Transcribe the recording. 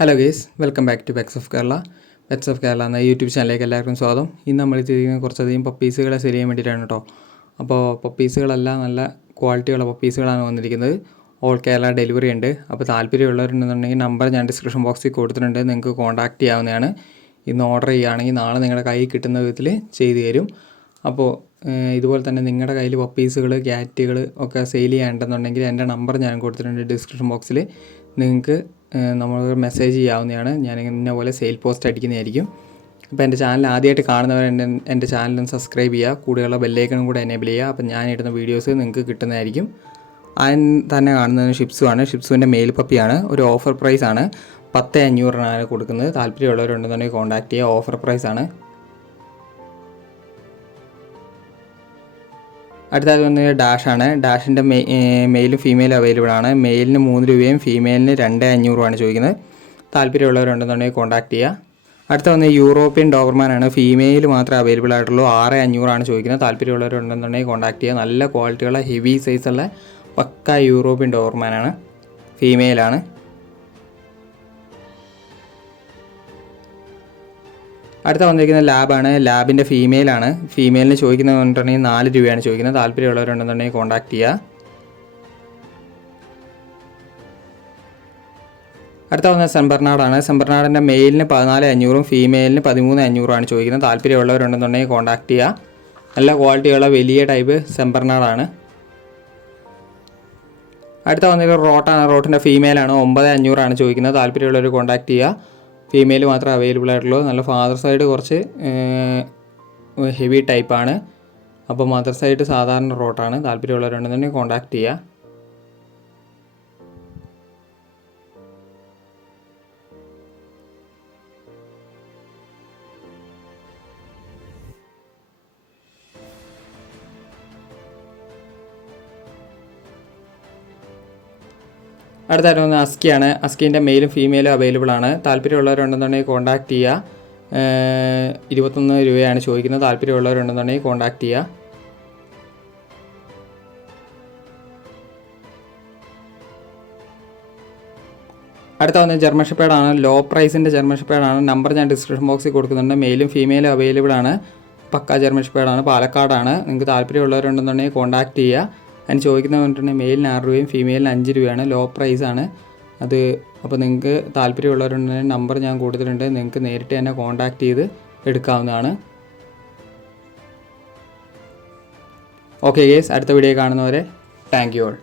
Hello guys, welcome back to pets of Kerala എന്ന YouTube ചാനലിലേക്ക് എല്ലാവർക്കും സ്വാഗതം. ഇന്ന് നമ്മൾ ചെയ്തിരിക്കുന്ന കുറച്ചധികം പപ്പീസുകളെ സെയിൽ ചെയ്യാൻ വേണ്ടിയിട്ടാണ് കേട്ടോ. അപ്പോൾ പപ്പീസുകളെല്ലാം നല്ല ക്വാളിറ്റിയുള്ള പപ്പീസുകളാണ് വന്നിരിക്കുന്നത്. ഓൾ കേരള ഡെലിവറി ഉണ്ട്. അപ്പോൾ താല്പര്യമുള്ളവരുണ്ടെന്നുണ്ടെങ്കിൽ നമ്പർ ഞാൻ ഡിസ്ക്രിപ്ഷൻ ബോക്സിൽ കൊടുത്തിട്ടുണ്ട്, നിങ്ങൾക്ക് കോൺടാക്റ്റ് ചെയ്യാവുന്നതാണ്. ഇന്ന് ഓർഡർ ചെയ്യുകയാണെങ്കിൽ നാളെ നിങ്ങളുടെ കയ്യിൽ കിട്ടുന്ന വിധത്തിൽ ചെയ്തു തരും. അപ്പോൾ ഇതുപോലെ തന്നെ നിങ്ങളുടെ കയ്യിൽ പപ്പീസുകൾ, ക്യാറ്റുകൾ ഒക്കെ സെയിൽ ചെയ്യാനുണ്ടെന്നുണ്ടെങ്കിൽ എൻ്റെ നമ്പർ ഞാൻ കൊടുത്തിട്ടുണ്ട് ഡിസ്ക്രിപ്ഷൻ ബോക്സിൽ. നിങ്ങൾക്ക് നമ്മൾ മെസ്സേജ് ചെയ്യാവുന്നതാണ്. ഞാൻ ഇന്ന പോലെ സെയിൽ പോസ്റ്റ് അടിക്കുന്നതായിരിക്കും. അപ്പോൾ എൻ്റെ ചാനൽ ആദ്യമായിട്ട് കാണുന്നവർ എൻ്റെ ചാനലൊന്ന് സബ്സ്ക്രൈബ് ചെയ്യുക, കൂടെയുള്ള ബെല്ലൈക്കണും കൂടെ എനേബിൾ ചെയ്യുക. അപ്പോൾ ഞാൻ ഇടുന്ന വീഡിയോസ് നിങ്ങൾക്ക് കിട്ടുന്നതായിരിക്കും. ആദ്യം തന്നെ കാണുന്നത് ഷിപ്സുമാണ്. ഷിപ്സുവിൻ്റെ മെയിൽ പപ്പിയാണ്. ഒരു ഓഫർ പ്രൈസാണ്, 10,500 കൊടുക്കുന്നത്. താല്പര്യമുള്ളവരുണ്ടെന്നുണ്ടെങ്കിൽ കോൺടാക്ട് ചെയ്യുക. ഓഫർ പ്രൈസാണ്. അടുത്തത് വന്നത് ഡാഷാണ്. ഡാഷിൻ്റെ മെയിലും ഫീമെയിലും അവൈലബിൾ ആണ്. മെയിലിന് 3 രൂപയും ഫീമെയിലിന് 2,500 ചോദിക്കുന്നത്. താല്പര്യമുള്ളവരുണ്ടെന്നുണ്ടെങ്കിൽ കോൺടാക്ട് ചെയ്യുക. അടുത്ത വന്ന് യൂറോപ്യൻ ഡോബർമാനാണ്. ഫീമെയിൽ മാത്രമേ അവൈലബിൾ ആയിട്ടുള്ളൂ. 6,500 ചോദിക്കുന്നത്. താല്പര്യമുള്ളവരുണ്ടെന്നുണ്ടെങ്കിൽ കോൺടാക്ട് ചെയ്യുക. നല്ല ക്വാളിറ്റിയുള്ള ഹെവി സൈസുള്ള പക്ക യൂറോപ്യൻ ഡോബർമാനാണ്. ഫീമെയിലാണ്. അടുത്ത വന്നിരിക്കുന്നത് ലാബാണ്. ലാബിൻ്റെ ഫീമെയിലാണ്. ഫീമെയിലിന് ചോദിക്കുന്നതെന്നുണ്ടെങ്കിൽ 4 രൂപയാണ് ചോദിക്കുന്നത്. താല്പര്യമുള്ളവരുണ്ടെന്നുണ്ടെങ്കിൽ കോൺടാക്ട് ചെയ്യുക. അടുത്ത വന്നത് സെമ്പർനാടാണ്. സെമ്പർനാടിൻ്റെ മെയിലിന് 14,500 ഫീമെയിലിന് 13,500 ചോദിക്കുന്നത്. താല്പര്യമുള്ളവരുണ്ടെന്നുണ്ടെങ്കിൽ കോൺടാക്ട് ചെയ്യുക. നല്ല ക്വാളിറ്റിയുള്ള വലിയ ടൈപ്പ് സെമ്പർനാടാണ്. അടുത്ത വന്നിരിക്കുന്നത് റോട്ടാണ്. റോട്ടിൻ്റെ ഫീമെയിലാണ്. 9,500 ചോദിക്കുന്നത്. താല്പര്യമുള്ളവർ കോൺടാക്ട് ചെയ്യുക. ഫീമെയിൽ മാത്രമേ അവൈലബിൾ ആയിട്ടുള്ളൂ. നല്ല ഫാദർ സൈഡ് കുറച്ച് ഹെവി ടൈപ്പാണ്. അപ്പോൾ മദർ സൈഡ് സാധാരണ റോട്ടാണ്. താല്പര്യമുള്ളവരുണ്ടെന്നുണ്ടെങ്കിൽ കോൺടാക്ട് ചെയ്യുക. അടുത്തായിട്ട് വന്ന് അസ്കിയാണ്. അസ്കീൻ്റെ മെയിലും ഫീമെയിലും അവൈലബിൾ ആണ്. താല്പര്യമുള്ളവരുണ്ടെന്നുണ്ടെങ്കിൽ കോൺടാക്ട് ചെയ്യുക. 21 രൂപയാണ് ചോദിക്കുന്നത്. താല്പര്യമുള്ളവരുണ്ടെന്നുണ്ടെങ്കിൽ കോൺടാക്ട് ചെയ്യുക. അടുത്ത വന്ന് ജർമ്മൻ ഷെപ്പേർഡാണ്. ലോ പ്രൈസിൻ്റെ ജർമ്മൻ ഷെപ്പേർഡാണ്. നമ്പർ ഞാൻ ഡിസ്ക്രിപ്ഷൻ ബോക്സിൽ കൊടുക്കുന്നുണ്ട്. മെയിലും ഫീമെയിലും അവൈലബിൾ ആണ്. പക്ക ജർമ്മൻ ഷെപ്പേർഡാണ്. പാലക്കാടാണ്. നിങ്ങൾക്ക് താല്പര്യമുള്ളവരുണ്ടെന്നുണ്ടെങ്കിൽ കോൺടാക്ട് ചെയ്യുക. അതിന് ചോദിക്കുന്നത് പറഞ്ഞിട്ടുണ്ടെങ്കിൽ മെയിലിന് 6 രൂപയും ഫീമെയിലിന് 5 രൂപയാണ്. ലോ പ്രൈസാണ് അത്. അപ്പോൾ നിങ്ങൾക്ക് താല്പര്യമുള്ളവരുണ്ടെങ്കിൽ നമ്പർ ഞാൻ കൊടുത്തിട്ടുണ്ട്. നിങ്ങൾക്ക് നേരിട്ട് തന്നെ കോൺടാക്ട് ചെയ്ത് എടുക്കാവുന്നതാണ്. ഓക്കെ ഗേസ്, അടുത്ത വീഡിയോ കാണുന്നവരെ താങ്ക് യു ഓൾ.